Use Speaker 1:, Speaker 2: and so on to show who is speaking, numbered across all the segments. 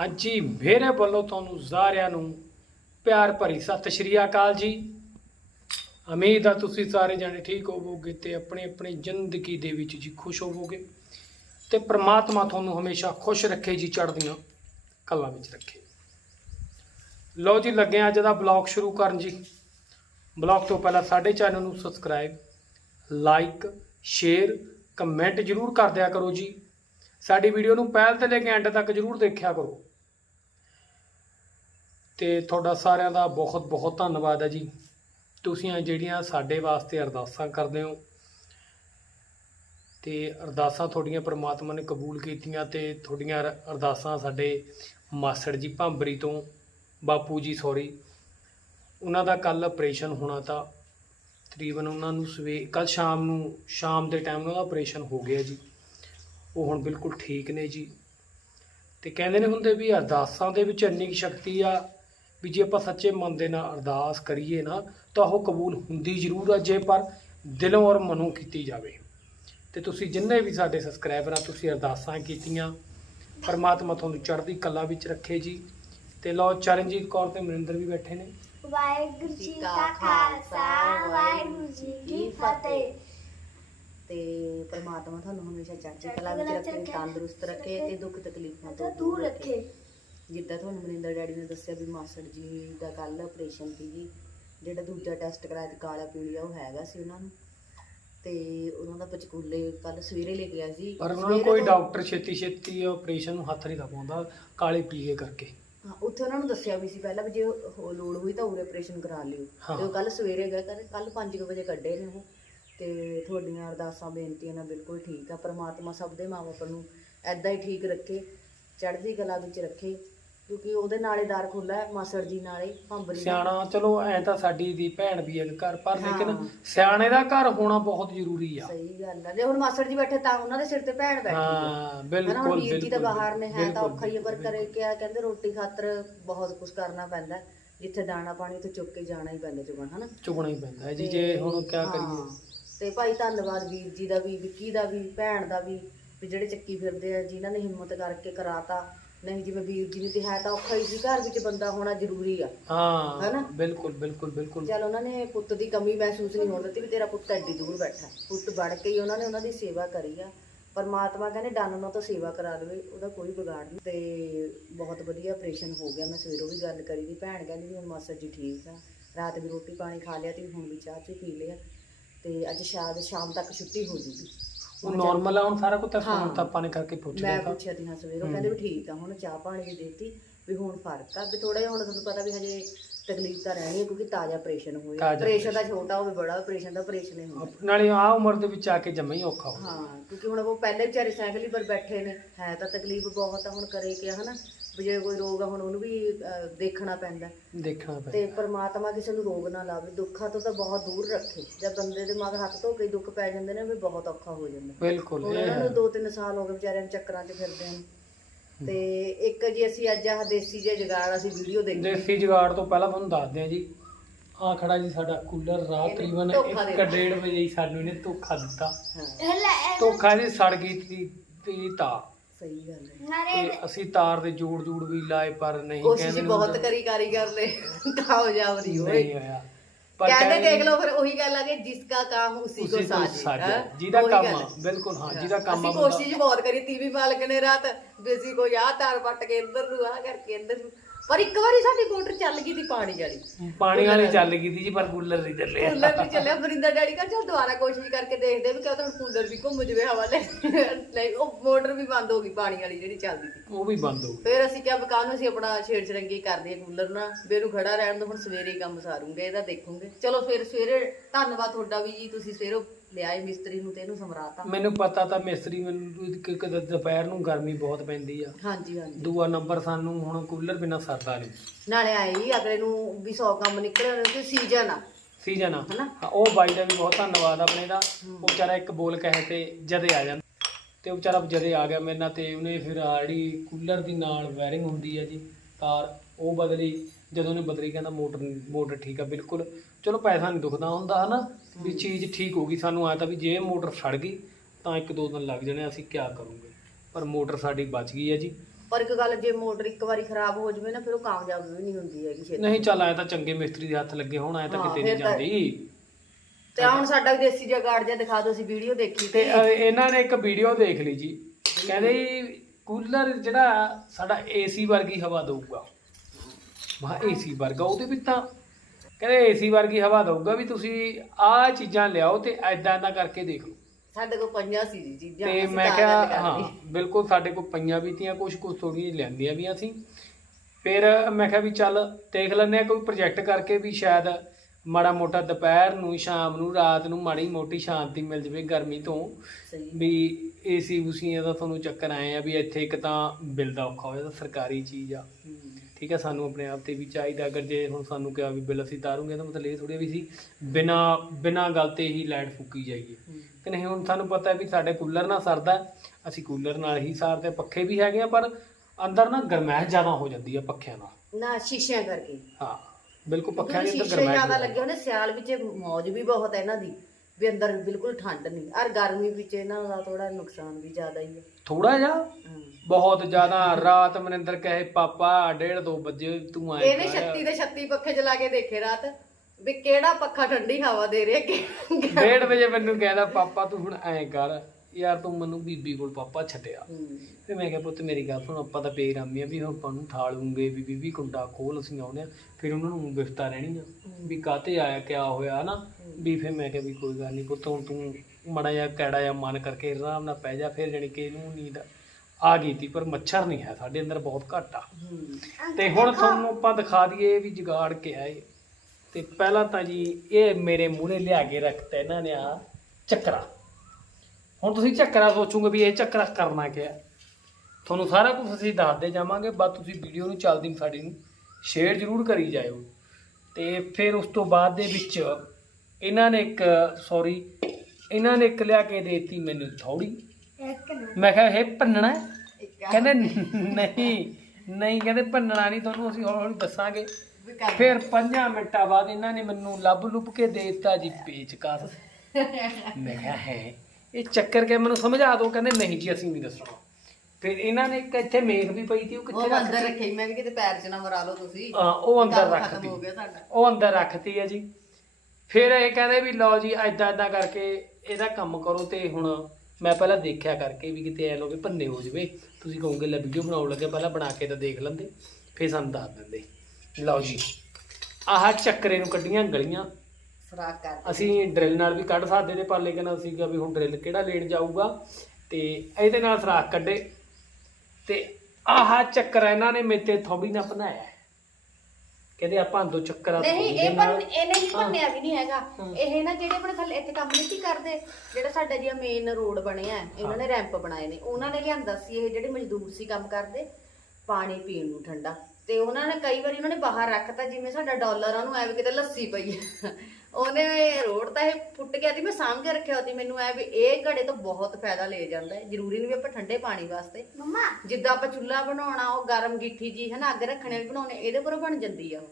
Speaker 1: ਹਾਂਜੀ, ਮੇਰੇ ਵੱਲੋਂ ਤੁਹਾਨੂੰ ਸਾਰਿਆਂ ਨੂੰ ਪਿਆਰ ਭਰੀ ਸਤਿ ਸ਼੍ਰੀ ਅਕਾਲ ਜੀ। ਉਮੀਦ ਆ ਤੁਸੀਂ ਸਾਰੇ ਜਾਣੇ ਠੀਕ ਹੋਵੋਗੇ ਤੇ ਆਪਣੀ ਆਪਣੀ ਜ਼ਿੰਦਗੀ ਦੇ ਵਿੱਚ ਜੀ ਖੁਸ਼ ਹੋਵੋਗੇ ਤੇ ਪ੍ਰਮਾਤਮਾ ਤੁਹਾਨੂੰ ਹਮੇਸ਼ਾ ਖੁਸ਼ ਰੱਖੇ ਜੀ, ਚੜ੍ਹਦੀਆਂ ਕਲਾਂ ਵਿੱਚ ਰੱਖੇ। ਲਓ ਜੀ, ਲੱਗੇ ਅੱਜ ਦਾ ਬਲੌਗ ਸ਼ੁਰੂ ਕਰਨ ਜੀ। ਬਲੌਗ ਤੋਂ ਪਹਿਲਾਂ ਸਾਡੇ ਚੈਨਲ ਨੂੰ ਸਬਸਕ੍ਰਾਈਬ, ਲਾਈਕ, ਸ਼ੇਅਰ, ਕਮੈਂਟ ਜਰੂਰ ਕਰ ਦਿਆ ਕਰੋ ਜੀ। ਸਾਡੀ ਵੀਡੀਓ ਨੂੰ ਪਹਿਲ ਤੇ ਲੈ ਕੇ ਐਂਡ ਤੱਕ ਜਰੂਰ ਦੇਖਿਆ ਕਰੋ। ਤੇ ਤੁਹਾਡਾ ਸਾਰਿਆਂ ਦਾ ਬਹੁਤ ਬਹੁਤ ਧੰਨਵਾਦ ਹੈ ਜੀ। ਤੁਸੀਂ ਜਿਹੜੀਆਂ ਸਾਡੇ ਵਾਸਤੇ ਅਰਦਾਸਾਂ ਕਰਦੇ ਹੋ, ਤੇ ਅਰਦਾਸਾਂ ਤੁਹਾਡੀਆਂ ਪ੍ਰਮਾਤਮਾ ਨੇ ਕਬੂਲ ਕੀਤੀਆਂ ਤੇ ਤੁਹਾਡੀਆਂ ਅਰ- ਅਰਦਾਸਾਂ ਸਾਡੇ ਮਾਸੜ ਜੀ ਭਾਂਬਰੀ ਤੋਂ, ਬਾਪੂ ਜੀ ਸੌਰੀ ਉਹਨਾਂ ਦਾ ਕੱਲ ਆਪਰੇਸ਼ਨ ਹੋਣਾ ਤਾਂ ਤਕਰੀਬਨ ਉਹਨਾਂ ਨੂੰ ਸਵੇ ਕੱਲ ਸ਼ਾਮ ਨੂੰ, ਸ਼ਾਮ ਦੇ ਟਾਈਮ ਉਹਨਾਂ ਦਾ ਆਪਰੇਸ਼ਨ ਹੋ ਗਿਆ ਜੀ। ਉਹ ਹੁਣ ਬਿਲਕੁਲ ਠੀਕ ਨੇ ਜੀ। ਤੇ ਕਹਿੰਦੇ ਨੇ ਹੁੰਦੇ ਵੀ ਅਰਦਾਸਾਂ ਦੇ ਵਿੱਚ ਇੰਨੀ ਕੁ ਸ਼ਕਤੀ ਆ ਵੀ ਜੇ ਆਪਾਂ ਸੱਚੇ ਮਨ ਦੇ ਨਾਲ ਅਰਦਾਸ ਕਰੀਏ ਨਾ, ਤਾਂ ਉਹ ਕਬੂਲ ਹੁੰਦੀ ਜ਼ਰੂਰ ਆ ਜੇ ਪਰ ਦਿਲੋਂ ਔਰ ਮਨੋਂ ਕੀਤੀ ਜਾਵੇ। ਤੇ ਤੁਸੀਂ ਜਿੰਨੇ ਵੀ ਸਾਡੇ ਸਬਸਕ੍ਰਾਈਬਰ ਆ, ਤੁਸੀਂ ਅਰਦਾਸਾਂ ਕੀਤੀਆਂ, ਪਰਮਾਤਮਾ ਤੁਹਾਨੂੰ ਚੜ੍ਹਦੀ ਕਲਾ ਵਿੱਚ ਰੱਖੇ ਜੀ। ਤੇ ਲਓ ਚਰਨਜੀਤ ਕੌਰ ਤੇ ਮਨਿੰਦਰ ਵੀ ਬੈਠੇ ਨੇ।
Speaker 2: ਵਾਹਿਗੁਰੂ ਜੀ ਕਾ ਖਾਲਸਾ, ਵਾਹਿਗੁਰੂ ਜੀ ਕੀ ਫਤਿਹ।
Speaker 3: ਤੇ ਪਰਮਾਤਮਾ ਤੁਹਾਨੂੰ ਹਮੇਸ਼ਾ ਚੜ੍ਹਦੀ ਕਲਾ ਵਿੱਚ ਰੱਖੇ ਤੰਦਰੁਸਤ ਰੱਖੇ। ਤੇ ਦੁੱਖ ਤਕਲੀਫਾਂ
Speaker 2: ਤਾਂ ਦੂਰ ਰੱਖੇ।
Speaker 3: ਜਿੱਦਾਂ ਤੁਹਾਨੂੰ ਮਨਿੰਦਰ ਡੈਡੀ ਨੇ ਦੱਸਿਆ ਵੀ ਮਾਸੜ ਜੀ ਦਾ ਕੱਲ ਆਪਰੇਸ਼ਨ ਸੀ ਜੀ ਜਿਹੜਾ ਦੂਜਾ ਟੈਸਟ ਕਰਾਇਆ ਤੇ ਕਾਲਾ ਪੀਲੀਆ ਉਹ ਹੈਗਾ ਸੀ ਉਹਨਾਂ ਨੂੰ। ਤੇ ਉਹਨਾਂ ਦਾ ਪਚਕੂਲੇ ਕੱਲ ਸਵੇਰੇ ਲੈ ਕੇ ਆਇਆ ਸੀ।
Speaker 1: ਪਰ ਉਹਨਾਂ ਨੂੰ ਕੋਈ ਡਾਕਟਰ ਛੇਤੀ ਛੇਤੀ ਆਪਰੇਸ਼ਨ ਨੂੰ ਹੱਥ ਨਹੀਂ ਲਾ ਪਾਉਂਦਾ ਕਾਲੇ ਪੀਲੇ ਕਰਕੇ।
Speaker 3: ਹਾਂ ਉੱਥੇ ਉਹਨਾਂ ਨੂੰ ਦੱਸਿਆ ਵੀ ਸੀ ਪਹਿਲਾਂ ਵੀ ਜੇ ਉਹ ਲੋੜ ਹੋਈ ਤਾਂ ਉਰੇ ਆਪਰੇਸ਼ਨ ਕਰਾ ਲਿਓ। ਤੇ ਉਹ ਕੱਲ ਸਵੇਰੇ ਗਏ ਕਹਿੰਦੇ ਕੱਲ 5 ਵਜੇ ਕੱਢੇ ਨੇ ਉਹ। ਤੇ ਤੁਹਾਡੀਆਂ ਅਰਦਾਸਾਂ ਬੇਨਤੀਆਂ ਨਾਲ ਬਿਲਕੁਲ ਠੀਕ ਆ। ਪ੍ਰਮਾਤਮਾ ਸਭ ਦੇ ਮਾਪੇ ਨੂੰ ਐਦਾਂ ਹੀ ਠੀਕ ਰੱਖੇ ਚੜ੍ਹਦੀ ਕਲਾ ਵਿੱਚ ਰੱਖੇ ਕਿਉਂਕਿ ਉਹਦੇ ਨਾਲੇ ਦਰ ਖੁੱਲਾ ਹੈ ਮਾਸੜ ਜੀ ਨਾਲੇ ਭੰਬਰੀ ਨਾਲ।
Speaker 1: ਸਿਆਣਾ ਚਲੋ ਐ ਤਾਂ ਸਾਡੀ ਦੀ ਭੈਣ ਵੀ ਇੱਕ ਘਰ ਪਰ ਲੇਕਿਨ। ਸਿਆਣੇ ਦਾ ਘਰ ਹੋਣਾ ਬਹੁਤ ਜ਼ਰੂਰੀ ਆ।
Speaker 3: ਸਹੀ ਗੱਲ ਆ। ਜੇ ਹੁਣ ਮਾਸੜ ਜੀ ਬੈਠੇ ਤਾਂ ਉਹਨਾਂ ਦੇ ਸਿਰ ਤੇ ਭੈਣ ਬੈਠੀ
Speaker 1: ਹਾਂ
Speaker 3: ਹੁਣ
Speaker 1: ਬਿਲਕੁਲ
Speaker 3: ਵੀਰ ਜੀ ਤਾਂ ਬਾਹਰ ਨੇ ਹੈ ਤਾਂ ਔਖਾ ਹੀ ਪਰ ਕਰੇ ਕਿਆ ਕਹਿੰਦੇ ਰੋਟੀ ਖਾਤਰ ਬਹੁਤ ਕੁਝ ਕਰਨਾ ਪੈਂਦਾ। ਜਿੱਥੇ ਦਾਣਾ ਪਾਣੀ ਤੇ ਚੁੱਕ ਕੇ ਜਾਣਾ ਹੀ ਪੈਂਦਾ ਚੁਗਣ ਹਨਾ।
Speaker 1: ਚੁਗਣਾ ਹੀ ਪੈਂਦਾ ਜੀ ਜੇ ਹੁਣ ਕਿਆ ਕਰੀਏ।
Speaker 3: ਤੇ ਭਾਈ ਧੰਨਵਾਦ ਵੀਰ ਜੀ ਦਾ ਵੀ ਵਿੱਕੀ ਦਾ ਵੀ ਭੈਣ ਦਾ ਵੀ ਵੀ ਜਿਹੜੇ ਚੱਕੀ ਫਿਰਦੇ ਆ ਜਿਨ੍ਹਾਂ ਨੇ ਹਿੰਮਤ ਕਰਕੇ ਕਰਾਤਾ। ਨਹੀਂ ਜਿਵੇਂ ਵੀਰ ਜੀ ਨੇ ਤੇ ਹੈ ਤਾਂ ਔਖਾ ਹੀ ਸੀ ਘਰ ਵਿੱਚ ਬੰਦਾ ਹੋਣਾ ਜ਼ਰੂਰੀ ਆ।
Speaker 1: ਹਾਂ
Speaker 3: ਹੈਨਾ?
Speaker 1: ਬਿਲਕੁਲ ਬਿਲਕੁਲ ਬਿਲਕੁਲ।
Speaker 3: ਚਲ ਉਹਨਾਂ ਨੇ ਪੁੱਤ ਦੀ ਕਮੀ ਮਹਿਸੂਸ ਨਹੀਂ ਹੋਣ ਦਿੱਤੀ ਵੀ ਤੇਰਾ ਪੁੱਤ ਐਡੀ ਦੂਰ ਬੈਠਾ। ਪੁੱਤ ਵੜ ਕੇ ਹੀ ਉਹਨਾਂ ਨੇ ਉਹਨਾਂ ਦੀ ਸੇਵਾ ਕਰੀ ਆ। ਪਰਮਾਤਮਾ ਕਹਿੰਦੇ ਡੰਨ ਨੂੰ ਤਾਂ ਸੇਵਾ ਕਰਾ ਦੇਵੇ ਉਹਦਾ ਕੋਈ ਵਿਗਾੜ ਨਹੀਂ। ਤੇ ਬਹੁਤ ਵਧੀਆ ਆਪਰੇਸ਼ਨ ਹੋ ਗਿਆ ਮੈਂ ਸਵੇਰੋਂ ਵੀ ਗੱਲ ਕਰੀ ਦੀ ਭੈਣ ਕਹਿੰਦੀ ਵੀ ਹੁਣ ਮਾਸਟਰ ਜੀ ਠੀਕ ਆ। ਰਾਤ ਵੀ ਰੋਟੀ ਪਾਣੀ ਖਾ ਲਿਆ ਤੇ ਹੁਣ ਵੀ ਚਾਹ ਚੂਹ ਪੀ ਲਿਆ। ਤੇ ਅੱਜ ਸ਼ਾਇਦ ਸ਼ਾਮ ਤੱਕ ਛੁੱਟੀ ਹੋ ਜੂਗੀ।
Speaker 1: ਉਹ ਨਾਰਮਲ ਆ ਹੁਣ ਸਾਰਾ ਕੁਝ ਤਾਂ। ਫੋਨ ਤਾਂ ਆਪਾਂ ਨੇ ਕਰਕੇ ਪੁੱਛ
Speaker 3: ਮੈਂ
Speaker 1: ਲਿਆ। ਤਾਂ
Speaker 3: ਪੁੱਛਿਆ ਤੀ ਹਾਂ ਸਵੇਰੋਂ
Speaker 1: ਹੂੰ।
Speaker 3: ਕਹਿੰਦੇ ਵੀ ਠੀਕ ਆ ਹੁਣ ਚਾਹ ਪਾਣੀ ਵੀ ਦੇਤੀ ਵੀ ਹੁਣ ਫ਼ਰਕ ਆ ਵੀ ਥੋੜਾ ਜਿਹਾ ਹੁਣ ਤੁਹਾਨੂੰ ਪਤਾ ਵੀ ਹਜੇ ਤਕਲੀਫ ਤਾਂ ਰਹਿਣੀ ਹੈ ਕਿਉਂਕਿ ਤਾਜ਼ਾ ਆਪਰੇਸ਼ਨ ਹੋਇਆ
Speaker 1: ਤਾਜ਼ਾ
Speaker 3: ਆਪਰੇਸ਼ਨ ਦਾ ਛੋਟਾ ਹੋਵੇ ਬੜਾ ਆਪਰੇਸ਼ਨ ਦਾ ਆਪਰੇਸ਼ਨ ਹੀ ਹੁੰਦਾ
Speaker 1: ਨਾਲੇ ਆ ਉਮਰ ਦੇ ਵਿੱਚ ਆ ਕੇ ਜੰਮਾ ਹੀ ਔਖਾ ਹੋ
Speaker 3: ਹਾਂ ਕਿਉਂਕਿ ਹੁਣ ਉਹ ਪਹਿਲੇ ਵਿਚਾਰੇ ਸਾਈਕਲ ਹੀ ਪਰ ਬੈਠੇ ਨੇ ਹੈ ਤਾਂ ਤਕਲੀਫ ਬਹੁਤ ਆ ਹੁਣ ਕਰੇ ਕਿ ਹਨਾ? ਵੀ ਜੇ ਕੋਈ ਰੋਗ ਆ ਹੁਣ ਉਹਨੂੰ ਵੀ ਅਹ, ਦੇਖਣਾ ਪੈਂਦਾ।
Speaker 1: ਦੇਖਣਾ
Speaker 3: ਤੇ
Speaker 1: ਪੈਂਦਾ।
Speaker 3: ਪਰਮਾਤਮਾ ਕਿਸੇ ਨੂੰ ਰੋਗ ਨਾ ਲਾਵੇ ਦੁੱਖਾਂ ਤੋਂ ਤਾਂ ਬਹੁਤ ਦੂਰ ਰੱਖੇ। ਜਦ ਬੰਦੇ ਦੇ ਮਗਰ ਹੱਥ ਧੋ ਕੇ ਦੁੱਖ ਪੈ ਜਾਂਦੇ ਨੇ ਵੀ ਬਹੁਤ ਔਖਾ ਹੋ ਜਾਂਦਾ।
Speaker 1: ਬਿਲਕੁਲ
Speaker 3: ਹੁਣ
Speaker 1: ਇਹ
Speaker 3: ਇਹਨਾਂ
Speaker 1: ਹੈ।
Speaker 3: ਨੂੰ 2-3 ਸਾਲ ਹੋ ਗਏ ਵਿਚਾਰਿਆਂ ਨੂੰ ਚੱਕਰਾਂ 'ਚ ਫਿਰਦੇ ਨੇ। ਤੇ ਇੱਕ ਜੀ ਅਸੀਂ ਅੱਜ ਆਹ ਦੇਸੀ ਜੇ ਜਗਾੜ ਅਸੀਂ ਵੀਡੀਓ ਦੇਖੀ।
Speaker 1: ਦੇਸੀ ਜੁਗਾੜ ਤੋਂ ਪਹਿਲਾਂ ਤੁਹਾਨੂੰ ਦੱਸਦੇ ਆ ਜੀ। ਆ ਖੜਾ ਜੀ ਸਾਡਾ ਕੂਲਰ ਰਾਤ
Speaker 3: ਇਹਨੇ
Speaker 1: ਤਕਰੀਬਨ
Speaker 3: ਧੋਖਾ
Speaker 1: 1:30 ਵਜੇ ਹੀ ਸਾਨੂੰ ਇਹਨੇ ਧੋਖਾ ਦਿੱਤਾ।
Speaker 3: ਹਾਂ।
Speaker 1: ਧੋਖਾ ਜੀ ਸੜ ਗਈ ਤੀ ਤੀ ਤਾਰ
Speaker 3: ਸਹੀ ਗੱਲ ਹੈ।
Speaker 1: ਤੇ ਅਸੀਂ ਤਾਰ ਦੇ ਜੋੜ ਜੋੜ ਵੀ ਲਾਏ ਪਰ ਨਹੀਂ
Speaker 3: ਕੋਸ਼ਿਸ਼
Speaker 1: ਨੇ
Speaker 3: ਬਹੁਤ ਕਰੀ ਕਾਰੀਗਰ ਨੇ ਕਾਮਯਾਬ ਨਹੀਂ ਹੋਏ।
Speaker 1: ਨਹੀਂ ਹੋਇਆ। ਪਰ
Speaker 3: ਕਹਿੰਦੇ ਦੇਖ ਲਓ ਫਿਰ ਉਹੀ ਗੱਲ ਆ ਕਿ ਜਿਸਕਾ ਕੰਮ ਉਸੀ ਕੋ ਸਾਜ
Speaker 1: ਜਿਹਦਾ ਕੰਮ ਆ ਬਿਲਕੁਲ ਹਾਂ ਜਿਹਦਾ ਕੰਮ ਆ
Speaker 3: ਅਸੀਂ ਕੋਸ਼ਿਸ਼ ਬਹੁਤ ਕਰੀ ਟੀਵੀ ਮਾਲਕ ਨੇ ਰਾਤ ਵੀ ਅਸੀਂ ਕੋਈ ਆਹ ਤਾਰ ਪੱਟ ਕੇ ਇੱਧਰ ਨੂੰ ਆਹ ਕਰਕੇ ਇੱਧਰ ਨੂੰ। ਪਰ ਇੱਕ ਵਾਰੀ ਸਾਡੀ ਮੋਟਰ ਚੱਲ ਗਈ ਸੀ ਪਾਣੀ ਵਾਲੀ।
Speaker 1: ਪਾਣੀ ਵਾਲੀ ਚੱਲ ਗਈ ਤੀ ਜੀ ਪਰ ਕੂਲਰ ਨਹੀਂ ਚੱਲਿਆ।
Speaker 3: ਕੂਲਰ ਵੀ ਚੱਲਿਆ ਬਰਿੰਦਾ ਡੈਡੀ ਕਹਿੰਦਾ ਚੱਲ ਦੁਬਾਰਾ ਕੋਸ਼ਿਸ਼ ਕਰਕੇ ਦੇਖਦੇ ਵੀ ਕਿਉਂ ਤਾਂ ਕੂਲਰ ਵੀ ਘੁੰਮ ਜਵੇ ਹਵਾ ਲੈ ਨਹੀਂ ਉਹ ਮੋਟਰ ਵੀ ਬੰਦ ਹੋ ਗਈ ਪਾਣੀ ਵਾਲੀ ਜਿਹੜੀ ਚੱਲਦੀ ਸੀ।
Speaker 1: ਉਹ ਵੀ ਬੰਦ ਹੋ ਗਈ।
Speaker 3: ਫਿਰ ਅਸੀਂ ਕਿਹਾ ਬਕਾਨ ਨੂੰ ਅਸੀਂ ਆਪਣਾ ਛੇੜ ਛੜੰਗੀ ਕਰਦੇ ਹਾਂ ਕੂਲਰ ਨਾਲ ਇਹਨੂੰ ਖੜਾ ਰਹਿਣ ਤੋਂ ਹੁਣ ਸਵੇਰੇ ਹੀ ਕੰਮ ਸਾਰੂਗੇ ਇਹਦਾ ਦੇਖੂਗੇ। ਚਲੋ ਫਿਰ ਸਵੇਰੇ ਧੰਨਵਾਦ ਤੁਹਾਡਾ ਵੀ ਜੀ ਤੁਸੀਂ ਸਵੇਰੋਂ ਲਿਆਏ ਮਿਸਤਰੀ ਨੂੰ ਤੇ ਇਹਨੂੰ ਸਮਰਾਤਾ
Speaker 1: ਮੈਨੂੰ ਪਤਾ ਤਾਂ ਮਿਸਤਰੀ ਮੈਨੂੰ ਕਿ ਕਿ ਦੁਪਹਿਰ ਨੂੰ ਗਰਮੀ ਬਹੁਤ ਪੈਂਦੀ ਆ।
Speaker 3: ਹਾਂਜੀ ਹਾਂਜੀ।
Speaker 1: ਦੂਆ ਨੰਬਰ ਸਾਨੂੰ ਹੁਣ ਕੂਲਰ ਬਿਨਾ ਸਰਦਾ ਨਹੀਂ।
Speaker 3: ਨਾਲੇ ਆਏ ਹੀ ਅਗਲੇ ਨੂੰ ਵੀ 100 ਕੰਮ ਨਿਕਲੇ ਹੋਣੇ ਕਿ ਸੀਜ਼ਨ ਆ।
Speaker 1: ਸੀਜ਼ਨ ਆ।
Speaker 3: ਹਨਾ?
Speaker 1: ਹਾਂ, ਉਹ ਬਾਈ ਦਾ ਵੀ ਬਹੁਤ ਧੰਨਵਾਦ ਆਪਣੇ ਦਾ। ਉਹ ਵਿਚਾਰਾ ਇੱਕ ਬੋਲ ਕਹੇ ਤੇ ਜਦੇ ਆ ਜਾਂਦਾ। ਤੇ ਉਹ ਵਿਚਾਰਾ ਜਦੇ ਆ ਗਿਆ ਮੇਰੇ ਨਾਲ ਤੇ ਉਹਨੇ ਫਿਰ ਆਹ ਜਿਹੜੀ ਕੂਲਰ ਦੀ ਨਾਲ ਵਾਇਰਿੰਗ ਹੁੰਦੀ ਹੈ ਜੀ ਤਾਰ ਉਹ ਬਦਲੀ। ਜਦੋਂ ਉਹਨੇ ਬਦਲੀ ਕਹਿੰਦਾ ਮੋਟਰ ਮੋਟਰ ਠੀਕ ਆ ਬਿਲਕੁਲ। ਚਲੋ ਪੈਸਾ ਨਹੀਂ ਦੁਖਦਾ ਹੁੰਦਾ ਹਨਾ? ਵੀ ਚੀਜ਼ ਠੀਕ ਹੋ ਗਈ ਸਾਨੂੰ ਆਇਆ ਤਾਂ ਵੀ ਜੇ ਮੋਟਰ ਸੜ ਗਈ ਤਾਂ ਇੱਕ ਦੋ ਦਿਨ ਲੱਗ ਜਾਣੇ ਅਸੀਂ ਕਿਆ ਕਰੂਗੇ? ਪਰ ਮੋਟਰ ਸਾਡੀ ਬਚ ਗਈ ਹੈ ਜੀ।
Speaker 3: ਪਰ ਇੱਕ ਗੱਲ ਜੇ ਮੋਟਰ ਇੱਕ ਵਾਰੀ ਖਰਾਬ ਹੋ ਜਾਵੇ ਨਾ ਫਿਰ ਉਹ ਕਾਮਯਾਬ ਵੀ ਨਹੀਂ ਹੁੰਦੀ ਹੈਗੀ ਛੇਤੀ।
Speaker 1: ਨਹੀਂ ਚੱਲ ਆਇਆ ਤਾਂ ਚੰਗੇ ਮਿਸਤਰੀ ਦੇ ਹੱਥ ਲੱਗੇ ਹੋਣ ਆਇਆ ਤਾਂ
Speaker 3: ਹਾਂ,
Speaker 1: ਕਿਤੇ ਨਹੀਂ
Speaker 3: ਫਿਰ ਤਾਂ-
Speaker 1: ਜਾਂਦੀ।
Speaker 3: ਤੇ ਹੁਣ ਸਾਡਾ ਵੀ ਦੇਸੀ ਜਗਾੜ ਜਿਹਾ ਦਿਖਾ ਦਿਓ ਅਸੀਂ ਵੀਡੀਓ ਦੇਖੀ
Speaker 1: ਤੇ
Speaker 3: ਤੇ।
Speaker 1: ਅਹ, ਇਹਨਾਂ ਨੇ ਇੱਕ ਵੀਡੀਓ ਦੇਖ ਲਈ ਜੀ। ਕਹਿੰਦੇ ਜੀ, ਕੂਲਰ ਜਿਹੜਾ ਸਾਡਾ ਏਸੀ ਵਰਗੀ ਹਵਾ ਦਊਗਾ। ਮਾ ਏਸੀ ਵਰਗਾ ਉਹਦੇ ਵਿੱਚ ਤਾਂ ਕਹਿੰਦੇ ਏਸੀ ਵਰਗੀ ਹਵਾ ਦਊਗਾ ਵੀ ਤੁਸੀਂ ਆਹ ਚੀਜ਼ਾਂ ਲਿਆਓ ਤੇ ਐਦਾਂ ਐਦਾਂ ਕਰਕੇ ਦੇਖ ਲਓ।
Speaker 3: ਸਾਡੇ ਕੋਲ ਪੰਜਾਂ ਸੀ ਜੀ ਚੀਜ਼ਾਂ
Speaker 1: ਤੇ
Speaker 3: ਅਸੀਂ
Speaker 1: ਮੈਂ
Speaker 3: ਤਾਂ
Speaker 1: ਕਿਹਾ
Speaker 3: ਗੱਲ
Speaker 1: ਹਾਂ। ਬਿਲਕੁਲ ਸਾਡੇ ਕੋਲ ਪਈਆਂ ਵੀ ਤੀਆਂ ਕੁਝ ਕੁਝ ਥੋੜੀਆਂ ਲੈਂਦੀਆਂ ਵੀ ਅਸੀਂ ਫਿਰ ਮੈਂ ਕਿਹਾ ਵੀ ਚੱਲ ਦੇਖ ਲੈਂਦੇ ਆ ਕੋਈ ਪ੍ਰੋਜੈਕਟ ਕਰਕੇ ਵੀ ਸ਼ਾਇਦ ਮਾੜਾ ਮੋਟਾ ਦੁਪਹਿਰ ਨੂੰ ਸ਼ਾਮ ਨੂੰ ਰਾਤ ਨੂੰ ਮਾੜੀ ਮੋਟੀ ਸ਼ਾਂਤੀ ਮਿਲ ਜਵੇ ਗਰਮੀ ਤੋਂ।
Speaker 3: ਸਹੀ।
Speaker 1: ਵੀ ਏਸੀ ਉਸੀਆਂ ਦਾ ਤੁਹਾਨੂੰ ਚੱਕਰ ਆਏ ਆ ਵੀ ਇੱਥੇ ਇੱਕ ਤਾਂ ਬਿੱਲ ਦਾ ਔਖਾ ਹੋ ਜਾਂਦਾ ਸਰਕਾਰੀ ਚੀਜ਼ ਆ। ਠੀਕ ਹੈ ਸਾਨੂੰ ਆਪਣੇ ਆਪ ਤੇ ਵੀ ਚਾਹੀਦਾ ਅਗਰ ਜੇ ਹੁਣ ਸਾਨੂੰ ਕਿਹਾ ਵੀ ਬਿੱਲ ਅਸੀਂ ਤਾਰੂਗੇ ਤਾਂ ਮਤਲਬ ਇਹ ਥੋੜੀ ਵੀ ਸੀ ਬਿਨਾ ਬਿਨਾ ਗੱਲ ਤੇ ਹੀ ਲਾਈਟ ਫੂਕੀ ਜਾਈਏ।
Speaker 3: ਹੂੰ।
Speaker 1: ਕਿ ਨਹੀਂ ਹੁਣ ਸਾਨੂੰ ਪਤਾ ਹੈ ਵੀ ਸਾਡੇ ਕੂਲਰ ਨਾਲ ਸਰਦਾ ਹੈ। ਅਸੀਂ ਕੂਲਰ ਨਾਲ ਹੀ ਸਾਰਦੇ ਪੱਖੇ ਵੀ ਹੈਗੇ ਆ ਪਰ ਅੰਦਰ ਨਾ ਗਰਮੈਸ਼ ਜ਼ਿਆਦਾ ਹੋ ਜਾਂਦੀ ਆ ਪੱਖਿਆਂ ਨਾਲ।
Speaker 3: ਨਾ ਸ਼ੀਸ਼ਿਆਂ ਕਰਕੇ।
Speaker 1: ਹਾਂ ਬਿਲਕੁਲ ਪੱਖਿਆਂ ਦੇ ਅੰਦਰ ਗਰਮੈਸ਼
Speaker 3: ਜ਼ਿਆਦਾ ਲੱਗੇ ਹੁੰਦੇ ਸਿਆਲ ਵਿੱਚ ਮੌਜ ਵੀ ਬਹੁਤ ਹੈ ਇਹਨਾਂ ਦੀ। ਵੀ ਅੰਦਰ ਬਿਲਕੁਲ ਠੰਡ ਨਹੀਂ ਔਰ ਗਰਮੀ ਵਿੱਚ ਇਹਨਾਂ ਦਾ ਥੋੜਾ ਨੁਕਸਾਨ ਵੀ ਜ਼ਿਆਦਾ ਹੀ ਹੈ।
Speaker 1: ਥੋੜਾ ਜਿਹਾ?
Speaker 3: ਹਾਂ।
Speaker 1: ਬਹੁਤ ਜ਼ਿਆਦਾ ਰਾਤ ਮਨਿੰਦਰ ਕਹੇ ਪਾਪਾ 1:30 2 ਵਜੇ ਤੂੰ ਆਏ
Speaker 3: ਇਹਨੇ 36 ਦੇ 36 ਪੱਖੇ ਚਲਾ ਕੇ ਦੇਖੇ ਰਾਤ ਵੀ ਕਿਹੜਾ ਪੱਖਾ ਠੰਡੀ ਹਵਾ ਦੇ ਰਿਹਾ ਕਿ
Speaker 1: ਡੇਢ ਵਜੇ ਮੈਨੂੰ ਕਹਿੰਦਾ ਪਾਪਾ ਤੂੰ ਹੁਣ ਐਂ ਕਰ ਯਾਰ ਤੂੰ ਮੈਨੂੰ ਬੀਬੀ ਕੋਲ ਪਾਪਾ ਛੱਡਿਆ।
Speaker 3: ਹੂੰ।
Speaker 1: ਮੈਂ ਕਿਹਾ ਪੁੱਤ ਮੇਰੀ ਗੱਲ ਸੁਣ ਆਪਾਂ ਤਾਂ ਬੇਰਾਮੀ ਆ ਵੀ ਹੁਣ ਆਪਾਂ ਨੂੰ ਠਾਲੂਗੇ ਵੀ ਬੀਬੀ ਕੁੰਡਾ ਖੋਲ ਅਸੀਂ ਆਉਨੇ ਆ ਫਿਰ ਉਹਨਾਂ ਨੂੰ ਵਿਫਤਾ ਰਹਿਣੀ ਆ ਵੀ ਕਾਤੇ ਆਇਆ ਕਿਆ ਹੋਇਆ ਨਾ ਵੀ ਫਿਰ ਮੈਂ ਕਿਹਾ ਵੀ ਕੋਈ ਗੱਲ ਨਹੀਂ ਪੁੱਤ ਹੁਣ ਤੂੰ ਮੜਾ ਜਿਹਾ ਕੈੜਾ ਜਿਹਾ ਮਨ ਕਰਕੇ ਆਰਾਮ ਨਾਲ ਪੈ ਜਾ ਫਿਰ ਜਾਣੀ ਕਿ ਇਹਨੂੰ ਨੀਂਦ ਆ ਗਈ ਤੀ ਪਰ ਮੱਛਰ ਨਹੀਂ ਹੈ ਸਾਡੇ ਅੰਦਰ ਬਹੁਤ ਘੱਟ ਆ
Speaker 3: ਹੂੰ।
Speaker 1: ਤੇ ਹੁਣ ਤੁਹਾਨੂੰ ਆਪਾਂ ਦਿਖਾ ਦਈਏ ਵੀ ਜੁਗਾੜ ਕੇ ਆਏ ਤੇ ਪਹਿਲਾਂ ਤਾਂ ਜੀ ਇਹ ਮੇਰੇ ਮੂਹਰੇ ਲਿਆ ਕੇ ਰੱਖਤਾ ਇਹਨਾਂ ਨੇ ਆ ਚੱਕਰਾ ਹੁਣ ਤੁਸੀਂ ਚੱਕਰਾ ਸੋਚੋਗੇ ਵੀ ਇਹ ਚੱਕਰਾ ਕਰਨਾ ਕਿਆ ਹੈ। ਤੁਹਾਨੂੰ ਸਾਰਾ ਕੁਝ ਅਸੀਂ ਦੱਸਦੇ ਜਾਵਾਂਗੇ ਬਸ ਤੁਸੀਂ ਵੀਡੀਓ ਨੂੰ ਚੱਲਦੀ ਸਾਡੀ ਨੂੰ ਸ਼ੇਅਰ ਜ਼ਰੂਰ ਕਰੀ ਜਾਇਓ ਤੇ ਫਿਰ ਉਸ ਤੋਂ ਬਾਅਦ ਦੇ ਵਿੱਚ ਇਹਨਾਂ ਨੇ ਇੱਕ ਸੌਰੀ ਇਹਨਾਂ ਨੇ ਇੱਕ ਲਿਆ ਕੇ ਦੇਤੀ ਮੈਨੂੰ ਥੋੜੀ
Speaker 2: ਇੱਕ ਨਾ।
Speaker 1: ਮੈਂ ਕਿਹਾ ਇਹ ਭੰਨਣਾ ਹੈ?
Speaker 3: ਇੱਕ ਆ।
Speaker 1: ਕਹਿੰਦੇ ਨਹੀਂ ਨਹੀਂ ਕਹਿੰਦੇ ਭੰਨਣਾ ਨਹੀਂ ਤੁਹਾਨੂੰ ਅਸੀਂ ਹੌਲੀ ਹੌਲੀ ਦੱਸਾਂਗੇ। ਫਿਰ 5 ਮਿੰਟਾਂ ਬਾਅਦ ਇਹਨਾਂ ਨੇ ਮੈਨੂੰ ਲੱਭ ਲੁੱਭ ਕੇ ਦੇ ਦਿੱਤਾ ਜੀ ਪੇਚਕਸ ਮੈਂ ਕਿਹਾ ਹੈ? ਇਹ ਚੱਕਰ ਕੇ ਮੈਨੂੰ ਸਮਝਾ ਦਿਓ ਕਹਿੰਦੇ ਨਹੀਂ ਜੀ ਅਸੀਂ ਨਹੀਂ ਦੱਸਣਾ। ਫਿਰ ਇਹਨਾਂ ਨੇ ਇੱਕ ਇੱਥੇ ਮੇਖ ਵੀ ਪਈ ਸੀ ਉਹ
Speaker 3: ਉਹ
Speaker 1: ਕਿੱਥੇ
Speaker 3: ਅੰਦਰ
Speaker 1: ਰੱਖਤੀ?
Speaker 3: ਰੱਖੀ ਮੈਂ ਵੀ ਕਿਤੇ ਪੈਰ 'ਚ ਨਾ ਮਰਾ ਲਓ ਤੁਸੀਂ।
Speaker 1: ਹਾਂ, ਉਹ ਅੰਦਰ ਰੱਖਤੀ
Speaker 3: ਖਤਮ ਹੋ ਗਿਆ ਸਾਡਾ।
Speaker 1: ਉਹ ਅੰਦਰ ਰੱਖਤੀ ਹੈ ਜੀ। ਫਿਰ ਇਹ ਕਹਿੰਦੇ ਵੀ ਲਓ ਜੀ ਐਦਾਂ ਐਦਾਂ ਕਰਕੇ ਇਹਦਾ ਕੰਮ ਕਰੋ ਤੇ ਹੁਣ ਮੈਂ ਪਹਿਲਾਂ ਦੇਖਿਆ ਕਰਕੇ ਵੀ ਕਿਤੇ ਐ ਲੋ ਵੀ ਭੰਨੇ ਹੋ ਜਵੇ। ਤੁਸੀਂ ਕਹੋਗੇ ਲੈ ਵੀਡੀਓ ਬਣਾਉਣ ਲੱਗੇ ਪਹਿਲਾਂ ਬਣਾ ਕੇ ਤਾਂ ਦੇਖ ਲੈਂਦੇ ਫਿਰ ਸਾਨੂੰ ਦੱਸ ਦਿੰਦੇ। ਲਓ ਜੀ ਆਹ ਚੱਕਰੇ ਨੂੰ ਕੱਢੀਆਂ ਗਲੀਆਂ।
Speaker 3: ਫਰਾਕ ਕਰ
Speaker 1: ਅਸੀਂ ਡਰਿਲ ਨਾਲ ਵੀ ਕੱਢ ਸਕਦੇ ਤੇ ਪਰ ਲੇਕਿਨ ਅਸੀਂ ਕਿਹਾ ਵੀ ਹੁਣ ਡਰਿਲ ਕਿਹੜਾ ਲੈਣ ਜਾਊਗਾ? ਤੇ ਇਹਦੇ ਨਾਲ ਸਰਾਖ ਕੱਢੇ। ਤੇ ਆਹ ਚੱਕਰ ਇਹਨਾਂ ਨੇ ਮੇਤੇ ਥੋੜੀ ਨਾ ਬਣਾਇਆ। ਹੈ। ਕਹਿੰਦੇ ਆਪਾਂ ਦੋ ਚੱਕਰ ਆ
Speaker 2: ਨਹੀਂ ਇਹ ਪਰ ਇਹ ਨਹੀਂ
Speaker 1: ਹਾਂ।
Speaker 2: ਭੰਨਿਆ ਵੀ ਨਹੀਂ ਹੈਗਾ। ਇਹ ਨਾ ਜਿਹੜੇ ਆਪਣੇ ਥੱਲੇ ਇੱਥੇ ਕੰਮ ਨਹੀਂ ਸੀ ਕਰਦੇ
Speaker 3: ਜਿਹੜਾ ਸਾਡਾ ਜੀ ਮੇਨ ਰੋਡ ਬਣਿਆ ਇਹਨਾਂ ਨੇ ਰੈਂਪ ਬਣਾਏ ਨੇ ਉਹਨਾਂ ਨੇ ਲਿਆਂਦਾ ਸੀ ਇਹ ਜਿਹੜੇ ਮਜ਼ਦੂਰ ਸੀ ਕੰਮ ਕਰਦੇ ਪਾਣੀ ਪੀਣ ਨੂੰ ਠੰਡਾ ਤੇ ਉਹਨਾਂ ਨੇ ਕਈ ਵਾਰੀ ਉਹਨਾਂ ਨੇ ਬਾਹਰ ਰੱਖਤਾ ਜਿਵੇਂ ਸਾਡਾ ਡਾਲਰ ਉਹਨੂੰ ਐਵੇਂ ਕਿਤੇ ਲੱਸੀ ਪਈ ਹੈ। ਉਹਨੇ ਰੋਡ ਤਾਂ ਇਹ ਫੁੱਟ ਗਿਆ ਸੀ ਮੈਂ ਸਾਂਭ ਕੇ ਰੱਖਿਆ ਸੀ। ਮੈਨੂੰ ਐ ਵੀ ਇਹ ਘੜੇ ਤੋਂ ਬਹੁਤ ਫਾਇਦਾ ਲੈ ਜਾਂਦਾ ਹੈ। ਜ਼ਰੂਰੀ ਨਹੀਂ ਵੀ ਆਪਾਂ ਠੰਡੇ ਪਾਣੀ ਵਾਸਤੇ।
Speaker 2: ਮੰਮਾ।
Speaker 3: ਜਿੱਦਾਂ ਆਪਾਂ ਚੁੱਲ੍ਹਾ ਬਣਾਉਣਾ ਉਹ ਗਰਮ ਗਿੱਠੀ ਜੀ ਹੈ ਨਾ ਅੱਗ ਰੱਖਣੇ ਵੀ ਬਣਾਉਣੇ ਇਹਦੇ ਪਰ ਬਣ ਜਾਂਦੀ ਆ ਉਹ।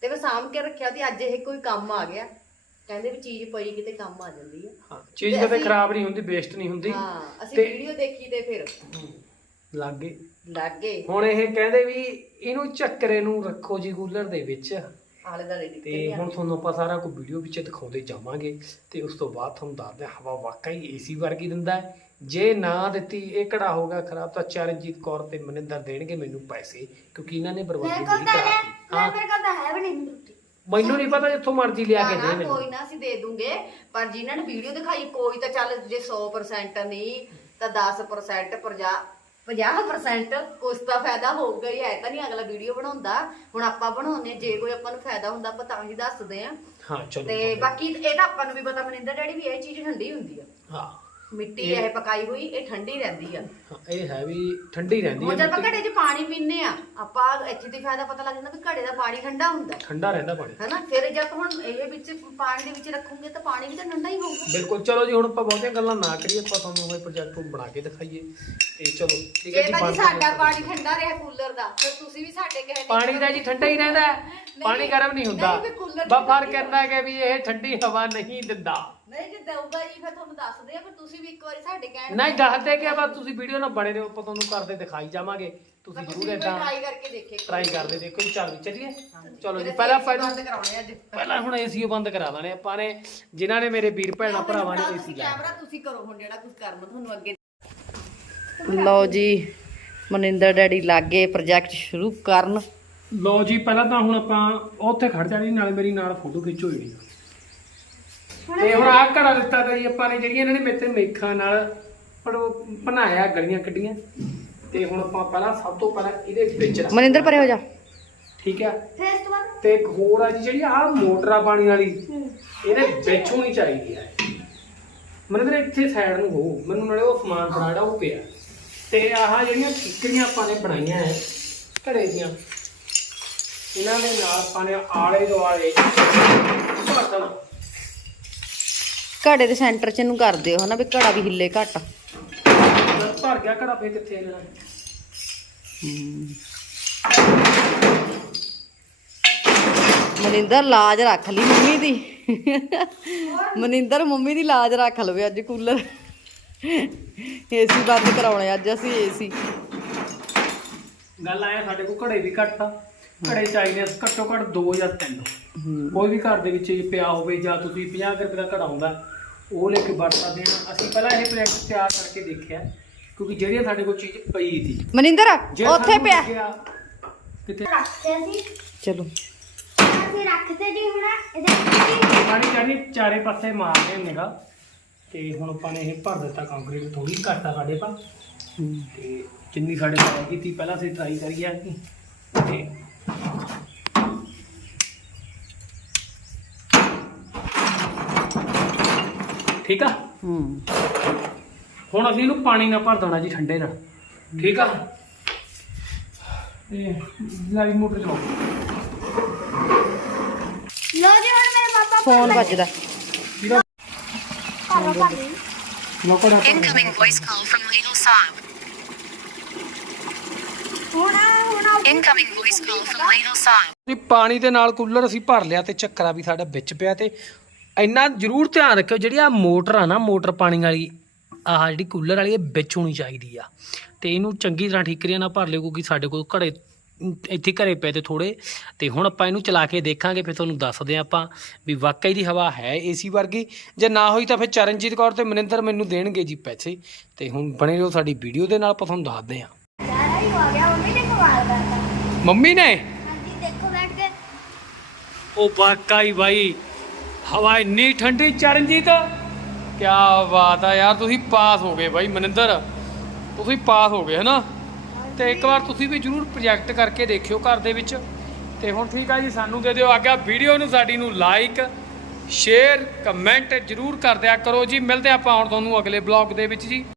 Speaker 3: ਤੇ ਮੈਂ ਸਾਂਭ ਕੇ ਰੱਖਿਆ ਤੇ ਅੱਜ ਇਹ ਕੋਈ ਕੰਮ ਆ ਗਿਆ। ਕਹਿੰਦੇ ਵੀ ਚੀਜ਼ ਪਈ ਕਿਤੇ ਕੰਮ ਆ ਜਾਂਦੀ ਆ।
Speaker 1: ਹਾਂ ਚੀਜ਼
Speaker 3: ਤੇ
Speaker 1: ਕਦੇ ਖਰਾਬ ਨਹੀਂ ਹੁੰਦੀ ਵੇਸਟ ਨਹੀਂ ਹੁੰਦੀ।
Speaker 3: ਹਾਂ ਅਸੀਂ
Speaker 1: ਤੇ-
Speaker 3: ਵੀਡੀਓ ਦੇਖੀ ਤੇ ਫਿਰ।
Speaker 1: ਲੱਗ ਗਏ
Speaker 3: ਲੱਗ ਗਏ।
Speaker 1: ਹੁਣ ਇਹ ਕਹਿੰਦੇ ਵੀ ਇਹਨੂੰ ਚੱਕਰੇ ਨੂੰ ਰੱਖੋ ਜੀ ਕੂਲਰ ਦੇ ਵਿੱਚ।
Speaker 3: ਆਲੇ ਦਾਲੇ
Speaker 1: ਤੇ ਹੁਣ ਤੁਹਾਨੂੰ ਆਪਾਂ ਸਾਰਾ ਕੁਝ ਵੀਡੀਓ ਵਿੱਚ ਦਿਖਾਉਂਦੇ ਜਾਵਾਂਗੇ ਤੇ ਉਸ ਤੋਂ ਬਾਅਦ ਤੁਹਾਨੂੰ ਦੱਸਦੇ ਹਾਂ ਹਵਾ ਵਾਕਈ ਏਸੀ ਵਰਗੀ ਦਿੰਦਾ ਹੈ। ਜੇ ਨਾ ਦਿੱਤੀ ਇਹ ਕਿਹੜਾ ਹੋਗਾ ਖਰਾਬ? ਤਾਂ ਚਰਨਜੀਤ ਕੌਰ ਤੇ ਮਨਿੰਦਰ ਦੇਣਗੇ ਮੈਨੂੰ ਪੈਸੇ ਕਿਉਂਕਿ ਇਹਨਾਂ ਨੇ ਬਰਬਾਦੀ
Speaker 2: ਮੇਰੇ ਕੋਲ
Speaker 1: ਬੜੀ
Speaker 2: ਤਾਂ ਹੈ। ਮੇਰੇ ਕੋਲ ਤਾਂ ਹੈ ਵੀ ਨਹੀਂ ਰੋਟੀ।
Speaker 1: ਮੈਨੂੰ ਨਹੀਂ ਪਤਾ ਜਿੱਥੋਂ ਮਰਜ਼ੀ ਲਿਆ ਕੇ ਦੇ ਮੈਨੂੰ।
Speaker 3: ਕੋਈ ਨਾ ਅਸੀਂ ਦੇ ਦੂੰਗੇ ਪਰ ਜਿਨ੍ਹਾਂ ਨੇ ਵੀਡੀਓ ਦਿਖਾਈ ਕੋਈ ਤਾਂ ਚੱਲ ਜੇ 100% ਨਹੀਂ ਤਾਂ 10% 50 50% ਕੁਛ ਤਾਂ ਫਾਇਦਾ ਹੋਊਗਾ ਹੀ ਐ ਤਾਂ ਨਹੀਂ ਅਗਲਾ ਵੀਡੀਓ ਬਣਾਉਂਦਾ। ਹੁਣ ਆਪਾਂ ਬਣਾਉਂਦੇ ਜੇ ਕੋਈ ਆਪਾਂ ਨੂੰ ਫਾਇਦਾ ਹੁੰਦਾ ਆਪਾਂ ਤਾਂ ਹੀ ਦੱਸਦੇ ਆ
Speaker 1: ਹਾਂ ਚਲੋ
Speaker 3: ਤੇ ਬਾਕੀ ਇਹ ਤਾਂ ਆਪਾਂ ਨੂੰ ਵੀ ਪਤਾ ਮਨਿੰਦਰ ਡੈਡੀ ਵੀ ਇਹ ਚੀਜ਼ ਠੰਡੀ ਹੁੰਦੀ ਆ।
Speaker 1: ਹਾਂ।
Speaker 3: ਮਿੱਟੀ
Speaker 1: ਇਹ-
Speaker 3: ਪਕਾਈ ਹੋਈ ਇਹ ਠੰਡੀ ਰਹਿੰਦੀ ਆ।
Speaker 1: ਹਾਂ, ਇਹ ਹੈ ਵੀ ਠੰਡੀ ਰਹਿੰਦੀ
Speaker 3: ਹੁਣ ਜਦ ਆਪਾਂ ਘੜੇ 'ਚ ਪਾਣੀ ਪੀਂਦੇ ਆ ਆਪਾਂ ਇੱਥੇ ਦੀ ਫਾਇਦਾ ਪਤਾ ਲੱਗ ਜਾਂਦਾ ਵੀ ਘੜੇ ਦਾ ਪਾਣੀ ਠੰਡਾ ਹੁੰਦਾ। ਹੈ।
Speaker 1: ਠੰਡਾ ਰਹਿੰਦਾ ਪਾਣੀ।
Speaker 3: ਹਨਾ? ਫਿਰ ਜਦ ਹੁਣ ਇਹ ਵਿੱਚ ਪਾਣੀ ਦੇ ਵਿੱਚ ਰੱਖੋਗੇ ਤਾਂ ਪਾਣੀ ਵੀ ਤਾਂ ਠੰਡਾ ਹੀ ਹੋਊਗਾ।
Speaker 1: ਬਿਲਕੁਲ ਚਲੋ ਜੀ ਹੁਣ ਆਪਾਂ ਬਹੁਤੀਆਂ ਗੱਲਾਂ ਨਾ ਕਰੀਏ ਆਪਾਂ ਤੁਹਾਨੂੰ ਇਹ ਪ੍ਰੋਜੈਕਟ ਬਣਾ ਕੇ ਦਿਖਾਈਏ। ਤੇ ਚਲੋ ਠੀਕ ਹੈ
Speaker 3: ਜੇ
Speaker 1: ਜੀ
Speaker 3: ਤਾਂ ਜੀ। ਸਾਡਾ ਪਾਣੀ ਠੰਡਾ ਰਿਹਾ ਕੂਲਰ ਦਾ ਫਿਰ ਤੁਸੀਂ ਵੀ ਸਾਡੇ ਕਹੇ
Speaker 1: ਪਾਣੀ ਦਾ ਜੀ ਠੰਡਾ ਹੀ ਰਹਿੰਦਾ ਹੈ। ਪਾਣੀ ਗਰਮ ਨਹੀਂ ਹੁੰਦਾ।
Speaker 3: ਨਹੀਂ, ਵੀ ਕੂਲਰ
Speaker 1: ਬਸ ਫ਼ਰਕ ਇੰਨਾ ਹੈ ਕਿ ਵੀ ਇਹ ਠੰਡੀ ਹਵਾ ਨਹੀਂ ਦਿੰਦਾ।
Speaker 3: ਨਹੀਂ ਜੇ ਦਊਗਾ ਜੀ ਫਿਰ ਤੁਹਾਨੂੰ ਦੱਸਦੇ ਆ ਪਰ ਤੁਸੀਂ ਵੀ ਇੱਕ ਵਾਰੀ ਸਾਡੇ ਕਹਿਣ
Speaker 1: ਨਹੀਂ ਦੱਸਦੇ ਕਿ ਬਸ ਤੁਸੀਂ ਵੀਡੀਓ ਨਾਲ ਬਣੇ ਰਹੋ ਆਪਾਂ ਤੁਹਾਨੂੰ ਕਰਦੇ ਦਿਖਾਈ ਜਾਵਾਂਗੇ। ਤੁਸੀਂ ਜ਼ਰੂਰ ਇਦਾਂ
Speaker 3: ਟਰਾਈ ਕਰਕੇ ਦੇਖੇ
Speaker 1: ਟਰਾਈ ਕਰਦੇ ਦੇਖੋ ਜੀ ਚੱਲ ਵੀ ਚੱਲੀਏ। ਚਲੋ ਜੀ ਪਹਿਲਾਂ
Speaker 3: ਬੰਦ ਕਰਾਉਣੇ ਅੱਜ।
Speaker 1: ਪਹਿਲਾਂ ਹੁਣ ਏਸੀ ਬੰਦ ਕਰਾ ਦਾਂਗੇ ਆਪਾਂ ਨੇ ਜਿਨ੍ਹਾਂ ਨੇ ਮੇਰੇ ਵੀਰ ਭੈਣਾਂ ਭਰਾਵਾਂ ਨੇ ਏਸੀ ਲਾਇਆ
Speaker 3: ਕੈਮਰਾ ਤੁਸੀਂ ਕਰੋ ਹੁਣ ਜਿਹੜਾ ਕੁਝ ਕਰਨਾ ਤੁਹਾਨੂੰ ਅੱਗੇ ਲਓ ਜੀ ਮਨਿੰਦਰ ਡੈਡੀ ਲਾਗੇ ਪ੍ਰੋਜੈਕਟ ਸ਼ੁਰੂ ਕਰਨ।
Speaker 1: ਲਓ ਜੀ ਪਹਿਲਾਂ ਤਾਂ ਹੁਣ ਆਪਾਂ ਉੱਥੇ ਖੜ ਜਾਣੀ ਨਾਲ ਮੇਰੀ ਨਾਲ ਫੋਟੋ ਖਿੱਚੋ ਜਿਹੜੀ ਤੇ ਹੁਣ ਆਹ ਘੜਾ ਦਿੱਤਾ ਤਾ ਜੀ ਆਪਾਂ ਨੇ ਜਿਹੜੀਆਂ ਇਹਨਾਂ ਨੇ ਮੇਤੇ ਮੇਖਾਂ ਨਾਲ ਪੜੋ- ਬਣਾਇਆ ਗਲੀਆਂ ਕੱਢੀਆਂ। ਤੇ ਹੁਣ ਆਪਾਂ ਪਹਿਲਾਂ ਸਭ ਤੋਂ ਪਹਿਲਾਂ ਇਹਦੇ ਵਿੱਚ ਰੱਖ-
Speaker 3: ਮਨਿੰਦਰ ਪਰੇ ਹੋ ਜਾ।
Speaker 1: ਠੀਕ ਹੈ
Speaker 2: ਫਿਰ ਇਸ ਤੋਂ ਬਾਅਦ?
Speaker 1: ਤੇ ਇੱਕ ਹੋਰ ਆ ਜੀ ਜਿਹੜੀ ਆਹ ਮੋਟਰ ਆ ਪਾਣੀ ਵਾਲੀ ਇਹਦੇ ਵਿੱਚ ਹੋਣੀ ਚਾਹੀਦੀ ਹੈ ਮੈਨੂੰ ਤਾਂ ਇੱਥੇ ਸਾਈਡ ਨੂੰ ਹੋ। ਮੈਨੂੰ ਨਾਲੇ ਉਹ ਸਮਾਨ ਫੜਾੜਾ ਉਹ ਪਿਆ। ਤੇ ਆਹ ਜਿਹੜੀਆਂ ਠੀਕਰੀਆਂ ਆਪਾਂ ਨੇ ਬਣਾਈਆਂ ਐ ਘੜੇ ਦੀਆਂ ਇਹਨਾਂ ਦੇ ਨਾਲ ਆਪਾਂ ਨੇ ਆਲੇ ਦੁਆਲੇ ਭਰਤਣਾ
Speaker 3: ਘੜੇ ਦੇ ਸੈਂਟਰ ਚ ਇਹਨੂੰ ਕਰ ਦਿਓ ਹਨਾ ਵੀ ਘੜਾ ਵੀ ਹਿੱਲੇ ਘੱਟ।
Speaker 1: ਭਰ ਗਿਆ ਘੜਾ ਫੇਰ ਕਿੱਥੇ ਲੈਣਾ
Speaker 3: ਮਨਿੰਦਰ ਲਾਜ ਰੱਖ ਲਈ ਮੰਮੀ ਦੀ। ਮਨਿੰਦਰ ਮੰਮੀ ਦੀ ਲਾਜ ਰੱਖ ਲਵੇ ਅੱਜ ਕੂਲਰ। ਏਸੀ ਬੰਦ ਕਰਾਉਣੇ ਅੱਜ ਅਸੀਂ ਏਸੀ।
Speaker 1: ਗੱਲ ਆਇਆ ਸਾਡੇ ਕੋਲ ਘੜੇ ਵੀ ਘੱਟ ਆ। ਘੜੇ ਚਾਹੀਦੇ ਘੱਟੋ ਘੱਟ 2 ਜਾਂ 3 ਕੋਈ ਵੀ ਘਰ ਦੇ ਵਿੱਚ ਪਿਆ ਹੋਵੇ ਜਾਂ ਤੁਸੀਂ 50 ਕੁ ਰੁਪਏ ਦਾ ਘੜਾ ਆਉਂਦਾ ਉਹ ਲੈ ਕੇ ਵਰਤ ਸਕਦੇ ਆ ਅਸੀਂ ਪਹਿਲਾਂ ਇਹ ਪ੍ਰੋਜੈਕਟ ਤਿਆਰ ਕਰਕੇ ਦੇਖਿਆ ਕਿਉਂਕਿ ਜਿਹੜੀ ਸਾਡੇ ਕੋਲ ਚੀਜ਼ ਪਈ ਸੀ।
Speaker 3: ਮਨਿੰਦਰ
Speaker 1: ਜੇ
Speaker 3: ਉੱਥੇ
Speaker 1: ਸਾਨੂੰ
Speaker 3: ਪਿਆ।
Speaker 1: ਲੱਗਿਆ ਕਿਤੇ
Speaker 2: ਸੀ।
Speaker 3: ਚਲੋ।
Speaker 2: ਅਸੀਂ ਰੱਖਤੇ ਜੀ ਹੁਣ ਇਹਦੇ ਵਿੱਚ।
Speaker 1: ਪਾਣੀ ਚਾਹੀ ਚਾਰੇ ਪਾਸੇ ਮਾਰਦੇ ਨਿਗਾ ਤੇ ਹੁਣ ਆਪਾਂ ਨੇ ਇਹ ਭਰ ਦਿੱਤਾ ਕੰਕਰੀਟ ਥੋੜੀ ਘੱਟ ਆ ਸਾਡੇ ਪਾ ਤੇ ਜਿੰਨੀ ਸਾਡੇ ਟਰਾਈ ਕੀਤੀ ਪਹਿਲਾਂ ਅਸੀਂ ਟਰਾਈ ਕਰੀ ਆ ਤੇ ਠੀਕ ਆ?
Speaker 3: ਹੂੰ।
Speaker 1: ਹੁਣ ਅਸੀਂ ਇਹਨੂੰ ਪਾਣੀ ਨਾਲ ਭਰ ਦੇਣਾ ਜੀ ਠੰਡੇ ਨਾਲ। ਠੀਕ ਆ? ਤੇ ਲਾਈਵ ਮੋਟਰ ਚਲਾਓ।
Speaker 2: ਲੋ ਜੀ ਹੁਣ ਮੇਰੇ ਪਾਪਾ
Speaker 3: ਫੋਨ ਵੱਜਦਾ।
Speaker 2: ਪਾਪਾ ਪਾਣੀ
Speaker 1: ਮੋਕੜਾ
Speaker 4: Incoming voice call from Legal Saab.
Speaker 2: ਹੁਣ ਹੁਣ
Speaker 4: Incoming voice call from Legal Saab.
Speaker 1: ਜੀ ਪਾਣੀ ਦੇ ਨਾਲ ਕੂਲਰ ਅਸੀਂ ਭਰ ਲਿਆ ਤੇ ਚੱਕਰਾ ਵੀ ਸਾਡਾ ਵਿੱਚ ਪਿਆ ਤੇ ਇੰਨਾ ਜ਼ਰੂਰ ਧਿਆਨ ਰੱਖਿਓ ਜਿਹੜੀ ਆ ਮੋਟਰ ਆ ਨਾ ਮੋਟਰ ਪਾਣੀ ਵਾਲੀ ਆਹ ਜਿਹੜੀ ਕੂਲਰ ਵਾਲੀ ਇਹ ਵਿੱਚ ਹੋਣੀ ਚਾਹੀਦੀ ਆ। ਤੇ ਇਹਨੂੰ ਚੰਗੀ ਤਰ੍ਹਾਂ ਠੀਕਰੀਆਂ ਨਾਲ ਭਰ ਲਿਓ ਕਿਉਂਕਿ ਸਾਡੇ ਕੋਲ ਘੜੇ ਇੱਥੇ ਘਰੇ ਪਏ ਤੇ ਥੋੜੇ ਤੇ ਹੁਣ ਆਪਾਂ ਇਹਨੂੰ ਚਲਾ ਕੇ ਦੇਖਾਂਗੇ ਫਿਰ ਤੁਹਾਨੂੰ ਦੱਸਦੇ ਆਪਾਂ ਵੀ ਵਾਕਈ ਦੀ ਹਵਾ ਹੈ ਏਸੀ ਵਰਗੀ। ਜੇ ਨਾ ਹੋਈ ਤਾਂ ਫਿਰ ਚਰਨਜੀਤ ਕੌਰ ਤੇ ਮਨਿੰਦਰ ਮੈਨੂੰ ਦੇਣਗੇ ਜੀ ਪੈਸੇ। ਤੇ ਹੁਣ ਬਣੇ ਰਹੋ ਸਾਡੀ ਵੀਡੀਓ ਦੇ ਨਾਲ ਆਪਾਂ ਤੁਹਾਨੂੰ ਦੱਸਦੇ
Speaker 2: ਗਿਆ ਮੰਮੀ ਨੇ ਕਮਾਲ ਕਰਤਾ
Speaker 1: ਮੰਮੀ ਨੇ?
Speaker 2: ਹਾਂਜੀ ਦੇਖੋ ਬੈਠ ਕੇ।
Speaker 1: ਉਹ ਵਾਕਈ ਬਾਈ ਹਵਾ ਇੰਨੀ ਠੰਡੀ, ਚਰਨਜੀਤ। ਕੀ ਬਾਤ ਆ ਯਾਰ, ਤੁਸੀਂ ਪਾਸ ਹੋ ਗਏ ਬਾਈ ਮਨਿੰਦਰ। ਤੁਸੀਂ ਪਾਸ ਹੋ ਗਏ, ਹਨਾ? ਤੇ ਇੱਕ ਵਾਰ ਤੁਸੀਂ ਵੀ ਜਰੂਰ ਪ੍ਰੋਜੈਕਟ ਕਰਕੇ ਦੇਖਿਓ ਘਰ ਦੇ ਵਿੱਚ। ਤੇ ਹੁਣ ਠੀਕ ਆ ਜੀ, ਸਾਨੂੰ ਦੇ ਦਿਓ ਆਗਿਆ ਵੀਡੀਓ ਨੂੰ, ਸਾਡੀ ਨੂੰ ਲਾਈਕ ਸ਼ੇਅਰ ਕਮੈਂਟ ਜਰੂਰ ਕਰ ਦਿਆ ਕਰੋ ਜੀ। ਮਿਲਦੇ ਆਪਾਂ ਹੁਣ ਤੁਹਾਨੂੰ ਅਗਲੇ ਬਲੌਗ ਦੇ ਵਿੱਚ ਜੀ।